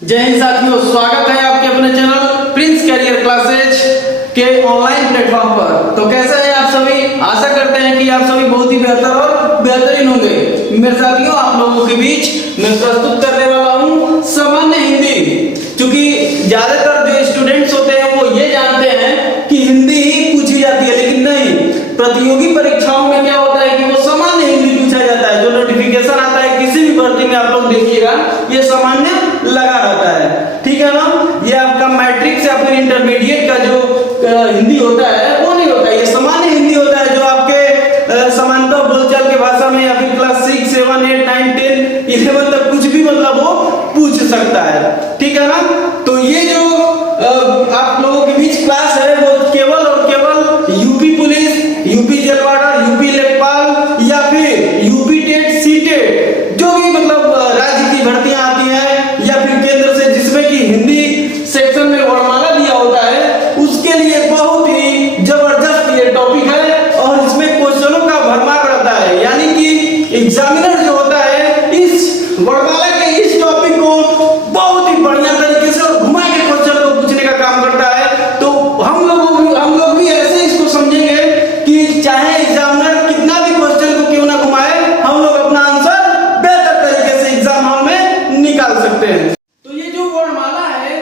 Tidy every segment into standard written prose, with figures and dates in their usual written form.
जय हिंद साथियों, स्वागत है आपके अपने चैनल प्रिंस कैरियर क्लासेज के ऑनलाइन प्लेटफॉर्म पर। तो कैसे हैं आप सभी? आशा करते हैं कि आप सभी बहुत ही बेहतर और बेहतरीन होंगे। मेरे साथियों, आप लोगों के बीच मैं प्रस्तुत करने वाला हूं सामान्य हिंदी। क्योंकि ज्यादातर जो स्टूडेंट्स होते हैं वो ये जानते हैं कि हिंदी ही पूछी जाती है, लेकिन नहीं, प्रतियोगी परीक्षाओं में क्या होता है कि वो सामान्य हिंदी पूछा जाता है। जो नोटिफिकेशन आता है किसी भी भर्ती में, आप लोग देखिएगा ये सामान्य लगा रहता है, ठीक है ना। ये आपका मैट्रिक्स या फिर इंटरमीडिएट का जो हिंदी होता है वो नहीं होता है, ये सामान्य हिंदी होता है, जो आपके समानता बोलचाल के भाषा में या फिर क्लास 6, 7, 8, 9, 10, 11 तक कुछ भी मतलब वो पूछ सकता है, ठीक है ना। तो ये जो आप लोगों के बीच क्लास है वो केवल और केवल UP police, UP jail warden, UP लेखपाल या फिर यूपी टेट, सी टेट, जो भी मतलब राज्य की भर्तियां आती हैं या फिर केंद्र से जिसमें कि हिंदी सेक्शन में वर्णमाला दिया होता है, उसके लिए बहुत ही जबरदस्त ये टॉपिक है और इसमें क्वेश्चनों का भरमार रहता है। यानी कि एग्जामिनर जो होता है इस वर्णमाला के इस टॉपिक को बहुत ही बढ़िया तरीके से और घुमा के क्वेश्चन को पूछने का काम करता है। तो हम लोग भी ऐसे इसको समझेंगे कि चाहे एग्जामिनर कितना भी क्वेश्चन को क्यों ना घुमाए, हम लोग अपना आंसर बेहतर तरीके से एग्जाम हॉल में निकाल सकते हैं। तो ये जो वर्णमाला है,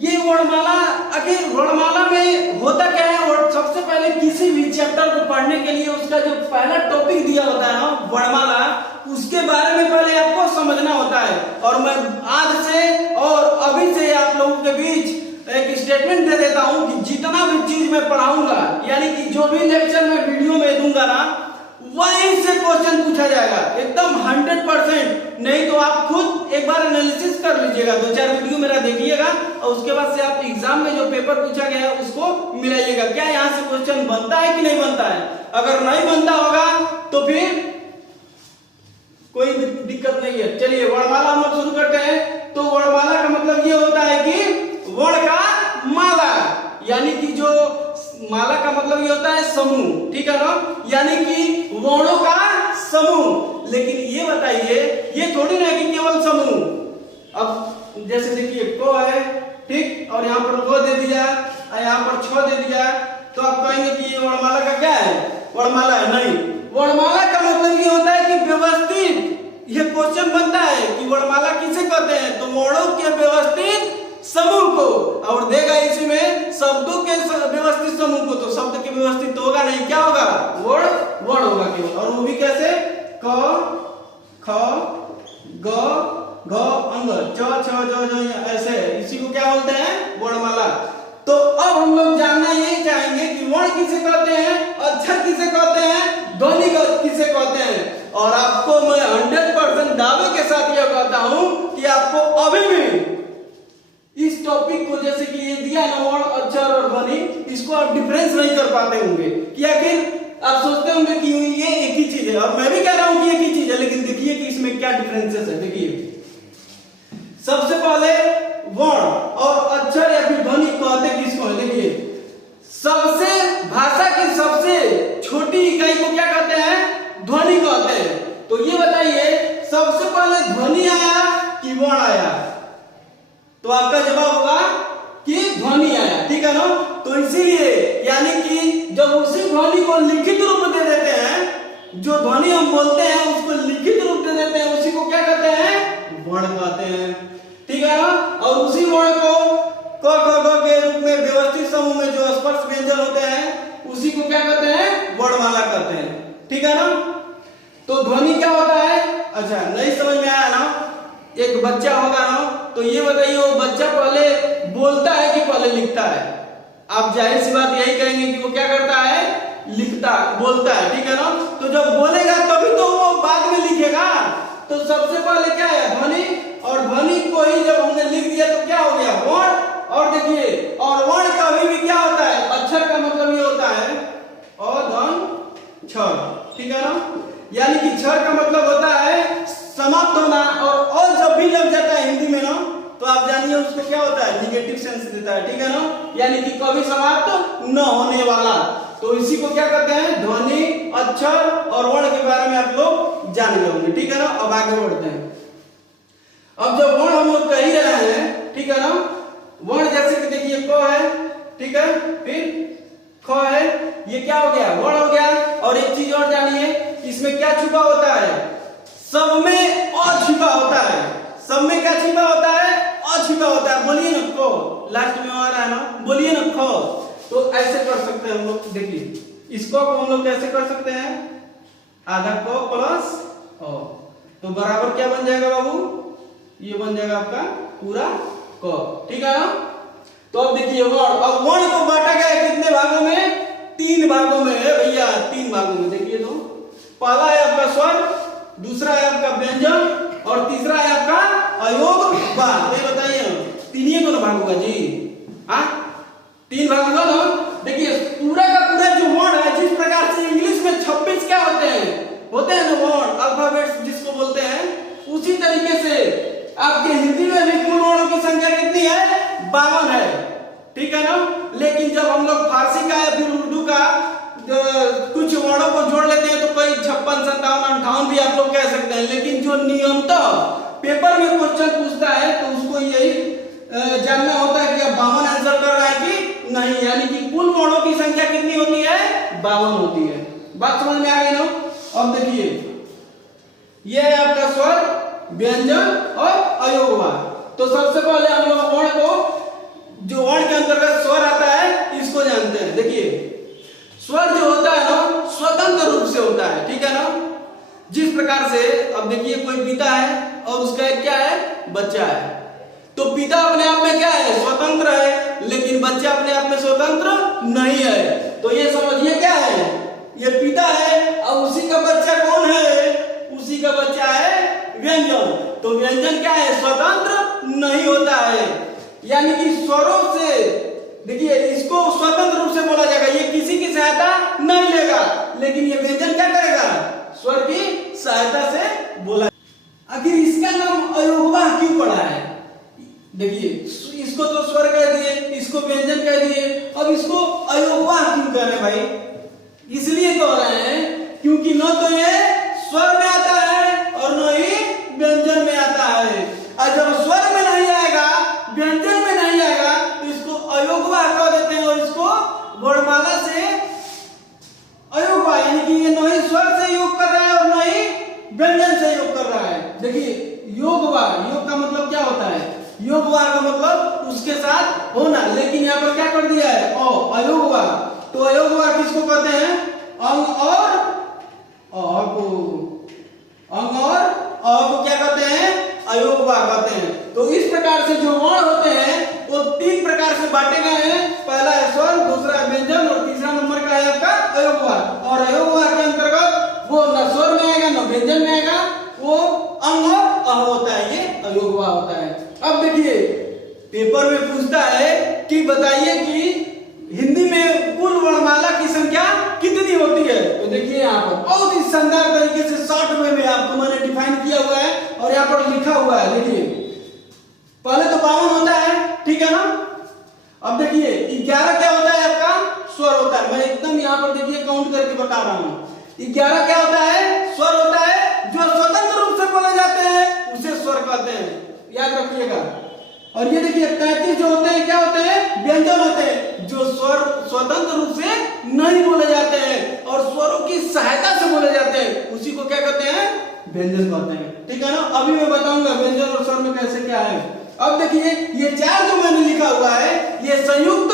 ये वर्णमाला आखिर वर्णमाला में होता क्या है? और सबसे पहले किसी भी चैप्टर को पढ़ने के लिए उसका जो पहला टॉपिक दिया होता है ना वर्णमाला, उसके बारे में पहले आपको समझना होता है। और मैं आज से और अभी से आप लोगों के बीच एक स्टेटमेंट दे देता हूं कि जितना भी चीज मैं पढ़ाऊंगा, यानी कि जो भी लेक्चर मैं वीडियो में दूंगा ना, वहीं से क्वेश्चन पूछा जाएगा एकदम 100%। नहीं तो आप खुद एक बार एनालिसिस कर लीजिएगा, 2-4 वीडियो मेरा देखिएगा और उसके बाद से आप एग्जाम में जो पेपर पूछा गया है उसको मिलाइएगा, क्या यहाँ से क्वेश्चन बनता है कि नहीं बनता है। अगर नहीं बनता होगा तो फिर कोई दिक्कत नहीं है। चलिए वर्णमाला हम लोग शुरू करते हैं। तो वर्णमाला का मतलब ये होता है कि वर्ण का माला, यानी कि जो माला का मतलब ये होता है समूह, ठीक है ना, यानी कि वर्णों का समूह। लेकिन ये बताइए, ये थोड़ी ना कि केवल समूह। अब जैसे देखिए को है, ठीक, और यहाँ पर को दे दिया और यहाँ पर छ दे दिया, तो आप कहेंगे कि ये वर्णमाला का क्या है? वर्णमाला है? नहीं, वर्णमाला का मतलब ये होता है कि व्यवस्थित। ये क्वेश्चन बनता है कि वर्णमाला किसे कहते हैं? तो वर्णों के व्यवस्थित समूह को, और देगा इसी में शब्दों के व्यवस्थित समूह को। तो शब्द के व्यवस्थित तो होगा नहीं, क्या होगा? वर्ण होगा केवल, और वो भी कैसे? क, ख, ग, घ, अंग, च, छ, ज, ज, ऐसे, इसी को क्या बोलते हैं? वर्णमाला। तो अब हम लोग जानना यही चाहेंगे कि वर्ण किसे कहते हैं, अक्षर किसे कहते हैं, ध्वनि किसे कहते हैं। और आपको मैं 100% दावे के साथ यह कहता हूं कि आपको अभी भी इस टॉपिक को, जैसे कि ये दिया ना वर्ण, अक्षर और ध्वनि, इसको आप डिफरेंस नहीं कर पाते होंगे कि आखिर आप सोचते होंगे कि ये एक ही चीज है, और मैं भी कह रहा हूं कि एक ही चीज है, लेकिन देखिए कि इसमें क्या डिफरेंसेस है। देखिए सबसे पहले वर्ण और अक्षर या फिर ध्वनि कहते किसको है? देखिए सबसे भाषा की सबसे छोटी इकाई को क्या कहते हैं? ध्वनि कहते हैं। तो ये बताइए सबसे पहले ध्वनि आया कि वर्ण आया? तो आपका जवाब होगा कि ध्वनि आया, ठीक है ना। तो इसीलिए यानी कि जब उसी ध्वनि को लिखित रूप दे देते हैं, जो ध्वनि हम बोलते हैं उसको लिखित रूप दे देते हैं, उसी को क्या कहते हैं? वर्ण कहते हैं, ठीक है ना। और उसी वर्ण को क, ख, ग के रूप में व्यवस्थित समूह में जो स्पर्श व्यंजन होते हैं उसी को क्या कहते हैं? वर्णमाला कहते हैं, ठीक है ना। तो ध्वनि क्या होता है? अच्छा, नहीं समझ में आया ना? एक बच्चा होगा ना, तो ये बताइए वो बच्चा पहले बोलता है कि पहले लिखता है? आप जाहिर सी बात यही कहेंगे कि वो क्या करता है? लिखता, बोलता है, ठीक है ना। तो जब बोलेगा तभी तो वो बाद में लिखेगा। तो सबसे पहले क्या है? ध्वनि, और ध्वनि को ही जब हमने लिख दिया तो क्या हो गया? वर्ण। और देखिए, और वर्ण कभी भी क्या होता है? अक्षर का मतलब ये होता है अ, धन, छ, ठीक है ना। यानी कि क्षर का मतलब होता है समाप्त होना, और जब भी लग जाता है हिंदी में ना, तो आप जानिए उसको क्या होता है? निगेटिव सेंस देता है, ठीक है ना। यानी कि कभी समाप्त न होने वाला। तो इसी को क्या कहते हैं? ध्वनि, अक्षर और वर्ण के बारे में आप लोग जान गए होंगे, ठीक है ना। अब आगे बढ़ते हैं। अब जब वर्ण हम लोग कह ही रहे हैं ठीक है। फिर ख है, ये क्या हो गया, वर्ण हो गया। और एक चीज और जानिए, इसमें क्या छुपा होता है, सब में अ छुपा होता है। सब में क्या छुपा होता है, अ छुपा होता है। बोलिए ना को, लास्ट में आ रहा है ना, बोलिए ना ख। तो ऐसे कर सकते हैं हम लोग, देखिए इसको हम लोग कैसे कर सकते हैं, आधा क प्लस अ, तो बराबर क्या बन जाएगा बाबू, ये बन जाएगा आपका पूरा क, ठीक है ना। तो अब देखिए वर्ण, अब वर्ण को बांटा गया है कितने भागों में, 3 भागों में है भैया, 3 भागों में। देखिए तो पहला है आपका स्वर, दूसरा है आपका व्यंजन और तीसरा है आपका अयोग वार। ये बताइए तीन को ना भाग होगा जी, हाँ 3 भाग होगा ना। देखिए पूरा का पूरा जो वर्ण है, जिस प्रकार से इंग्लिश में 26 क्या होते हैं ना वर्ण, अल्फाबेट्स जिसको बोलते हैं, उसी तरीके से आपके हिंदी में भी कुल वर्णों की संख्या कितनी है, 52 है, ठीक है ना। लेकिन जब हम लोग फारसी का या फिर उर्दू का कुछ वर्णों को जोड़ लेते हैं तो कोई 56, 57, 58 भी आप लोग कह सकते हैं। लेकिन जो नियमतः पेपर में क्वेश्चन पूछता है तो उसको यही जानना होता है कि आप 52 आंसर कर रहे हैं कि नहीं, यानी कि कुल वर्णों की संख्या कितनी होती है, 52 होती है। बात समझ में आ गई ना। अब देखिए यह है आपका स्वर, व्यंजन और अयोगवार। तो सबसे पहले हम लोग वर्ण को, जो वर्ण के अंतर्गत स्वर आता है, इसको जानते हैं। देखिए स्वर जो होता है ना, स्वतंत्र रूप से होता है, ठीक है ना। जिस प्रकार से अब देखिए कोई पिता है और उसका एक क्या है, बच्चा है, तो पिता अपने आप में क्या है, स्वतंत्र है, लेकिन बच्चा अपने आप में स्वतंत्र नहीं है। तो ये समझिए क्या है, ये पिता है और उसी का बच्चा कौन है, उसी का बच्चा है व्यंजन। तो व्यंजन क्या है, स्वतंत्र नहीं होता है, यानी कि स्वरों से, देखिए इसको स्वतंत्र रूप से बोला जाएगा, ये किसी की सहायता नहीं लेगा, लेकिन ये व्यंजन क्या करेगा, स्वर की सहायता से बोला। आखिर इसका नाम अयोगवाह क्यों पड़ा है, देखिए इसको तो स्वर कह दिए, इसको व्यंजन कह दिए, अब इसको अयोगवाह क्यों कह रहे हैं भाई, इसलिए कह रहे हैं क्योंकि न तो ये स्वर में आता है और न ही व्यंजन में आता है। और जब स्वर में नहीं आएगा, व्यंजन में नहीं आएगा, तो इसको अयोगवाह कह देते हैं और इसको वर्णमाला से अयोगवाह, यानी कि ये न ही स्वर से योग कर रहा है और न ही व्यंजन से योग कर रहा है। देखिए योगवाह, योग का मतलब क्या होता है, योगवाह का मतलब उसके साथ होना, लेकिन यहाँ पर क्या कर दिया है, अयोगवाह। तो अयोगवाह किसको कहते हैं, अंग और अ को, अंग और अ को क्या कहते हैं, अयोगवाह कहते हैं। तो इस प्रकार से जो वर्ण होते हैं वो 3 प्रकार से बांटे गए हैं, पहला है स्वर, दूसरा है व्यंजन और तीसरा नंबर का है आपका अयोगवाह। और अयोगवाह के अंतर्गत वो न स्वर में आएगा न व्यंजन में आएगा, वो अंग और अ होता है, ये अयोगवाह होता है। अब देखिए पेपर में पूछता है कि बताइए कि हिंदी में कुल वर्णमाला की संख्या कितनी होती है। तो देखिए यहाँ पर बहुत ही शानदार तरीके से शॉर्ट में आपको मैंने डिफाइन किया हुआ है और यहाँ पर लिखा हुआ है। देखिए पहले तो 52 होता है, ठीक है ना। अब देखिए 11 क्या होता है, आपका स्वर होता है। मैं एकदम यहाँ पर देखिए काउंट करके बता रहा हूँ। 11 क्या होता है, स्वर होता है, जो स्वतंत्र रूप से बोले जाते हैं उसे स्वर कहते हैं, याद रखिएगा। और ये देखिए 33 जो होते हैं क्या होते हैं, व्यंजन होते हैं, जो स्वर स्वतंत्र रूप से नहीं बोले जाते हैं और स्वरों की सहायता से बोले जाते हैं, उसी को क्या कहते हैं, व्यंजन कहते हैं, ठीक है ना। अभी मैं बताऊंगा व्यंजन और स्वर में कैसे क्या है। अब देखिए ये 4 जो मैंने लिखा हुआ है ये संयुक्त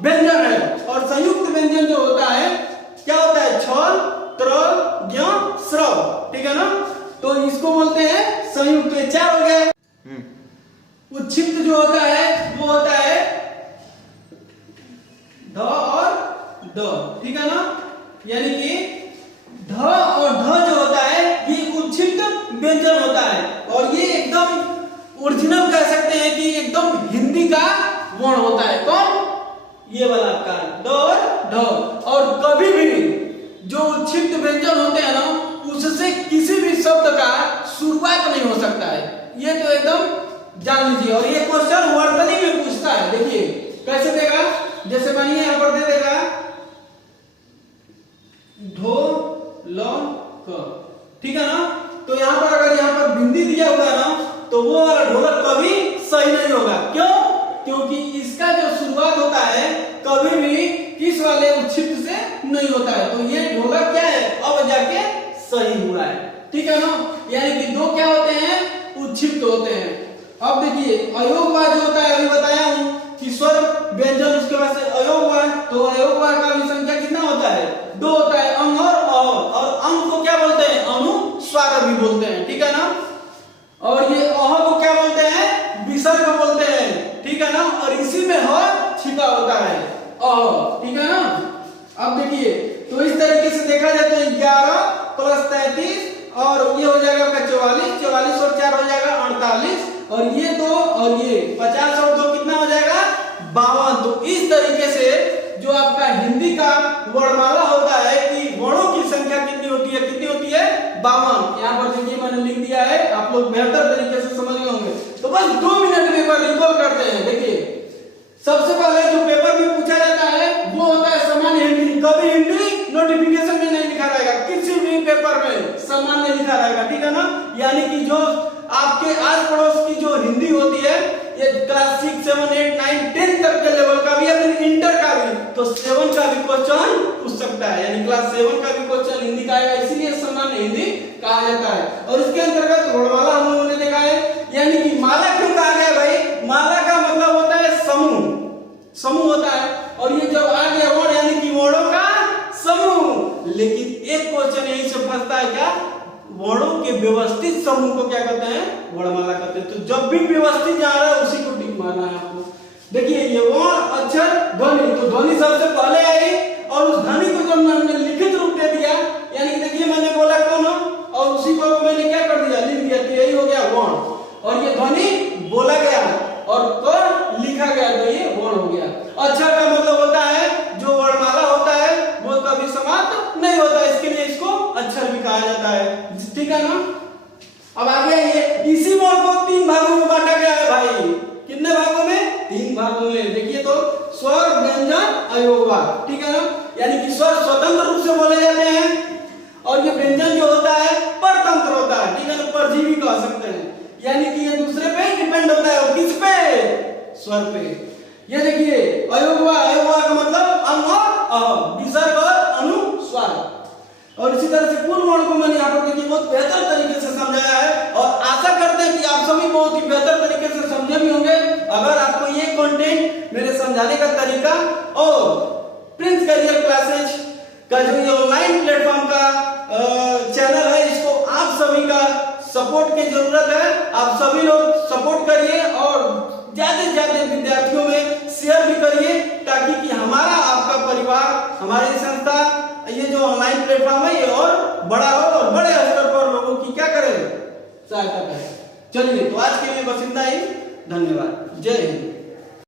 व्यंजन है, और संयुक्त व्यंजन जो होता है क्या होता है, छल, त्रल, ज्ञ, स्रव, ठीक है ना। तो इसको बोलते हैं संयुक्त। 4 हो गए। उच्छिष्ट जो होता है वो होता है ध और द, ठीक है ना। यानी कि ध और ध जो होता है ये उच्छिष्ट व्यंजन होता है, और ये एकदम ओरिजिनल कह सकते हैं कि एकदम हिंदी का वर्ण होता है। कौन, ये वाला आपका द और ढ। और कभी भी जो उच्छिष्ट व्यंजन होते हैं ना, उससे किसी भी शब्द का शुरुआत नहीं हो सकता है, ये तो एकदम जान लीजिए। और ये क्वेश्चन वर्तनी में पूछता है। देखिए कैसे देगा, जैसे मानिए यहां पर दे देगा ढो ल क, ठीक है ना। तो यहां पर अगर यहां पर बिंदी दिया हुआ है ना, तो वो वाला ढोलक कभी सही नहीं होगा। क्यों, क्योंकि इसका जो शुरुआत होता है कभी भी किस वाले उच्छिष्ट से नहीं होता है। तो ये ढोलक क्या है, अब जाके सही हुआ है, ठीक है ना। यानी कि दो क्या होते हैं, उच्छिष्ट होते हैं। अब देखिए अयोगवार जो होता है, अभी बताया हूं कि स्वर व्यंजन उसके बाद से अयोगवार, तो अयोगवार का भी संख्या कितना होता है, 2 होता है, अंग और अंग को क्या बोलते हैं, अनुस्वार भी बोलते हैं, ठीक है ना। और ये अह को क्या बोलते हैं, विसर्ग बोलते हैं, ठीक है ना। और इसी में ह छिपा होता है अह, ठीक है ना। अब देखिए तो इस तरीके से देखा जाए तो 11 प्लस 33 और ये हो जाएगा आपका 44, 44 और 4 हो जाएगा 48, और ये 2 और ये 50 और 2 कितना हो जाएगा 52। तो इस तरीके से जो आपका हिंदी का वर्णमाला होता है कि वर्णों की संख्या कितनी होती है, कितनी होती है 52। यहाँ पर देखिए मैंने लिख दिया है, आप लोग बेहतर तरीके से समझ गए होंगे। तो बस 2 मिनट में एक बार रिकॉल करते हैं। देखिए सबसे पहले जो पेपर में पूछा जाता है वो होता है सामान्य हिंदी। कभी हिंदी नोटिफिकेशन में नहीं लिखा रहेगा, किसी भी पेपर में सामान्य लिखा रहेगा, ठीक है ना। यानी कि जो आपके आस पड़ोस की जो हिंदी होती है, ये क्लास 6, 7, 8, 9, 10 तक के लेवल का भी या फिर इंटर का भी, तो 7 का भी क्वेश्चन पूछ सकता है। यानी क्लास 7 का भी क्वेश्चन हिंदी का आएगा, इसीलिए सामान्य हिंदी कहा जाता है। और इसके अंतर्गत वर्णमाला हम लोगों ने देखा है। यानी कि माला क्यों कहा गया भाई, माला का मतलब होता है समूह, समूह होता है। और ये जब आ गया वर्ण यानी कि वर्णों का समूह। लेकिन एक क्वेश्चन यही से फंसता है, क्या वर्णों के व्यवस्थित समूह को क्या कहते हैं, वर्णमाला कहते हैं। तो जब भी व्यवस्थित जा रहा है उसी को टिक मारना है आपको। देखिए ये वर्ण, अक्षर, ध्वनि, तो ध्वनि सबसे पहले आई और उस ध्वनि को जब हमने लिखित रूप दे दिया, यानी देखिए मैंने बोला कौन और उसी को मैंने क्या कर दिया, लिख दिया, तो यही हो गया वर्ण। और ये ध्वनि बोला गया और कर लिखा गया, तो ये वर्ण हो गया। अक्षर का मतलब होता है जो वर्णमाला होता है वो कभी समाप्त नहीं होता, इसके लिए इसको अक्षर भी कहा जाता है, ठीक है ना। अब आगे ये इसी वर्ण को 3 भागों में बांटा गया है भाई। कितने भागों में, 3 भागों में। देखिए तो स्वर, व्यंजन, अयोगवार, ठीक है ना। यानी कि स्वर स्वतंत्र रूप से बोले जाते हैं और ये व्यंजन जो होता है परतंत्र होता है, ठीक है ना, परजीवी कह सकते हैं। यानी कि ये दूसरे पे डिपेंड होता है, और किस पे, स्वर पे। ये देखिए अयोगवार, अयोगवार का मतलब अंग और अह, विसर्ग और अनुस्वार। और इसी तरह से पूर्ण वर्ण को मैंने यहाँ पर देखिए बहुत बेहतर तरीके से समझाया है, और आशा करते हैं कि आप सभी बहुत ही बेहतर तरीके से समझे भी होंगे। अगर आपको ये कंटेंट मेरे समझाने का तरीका और प्रिंस करियर क्लासेज का जो ये ऑनलाइन प्लेटफॉर्म का चैनल है, इसको आप सभी का सपोर्ट की जरूरत है। आप सभी लोग सपोर्ट करिए और ज्यादा से ज्यादा विद्यार्थियों में शेयर भी करिए, ताकि कि हमारा आपका परिवार, हमारी संस्था, ये जो ऑनलाइन प्लेटफॉर्म है ये और बड़ा हो और बड़े स्तर पर लोगों की क्या करे, सहायता करे। चलिए तो आज के लिए बस इतना ही, धन्यवाद, जय हिंद।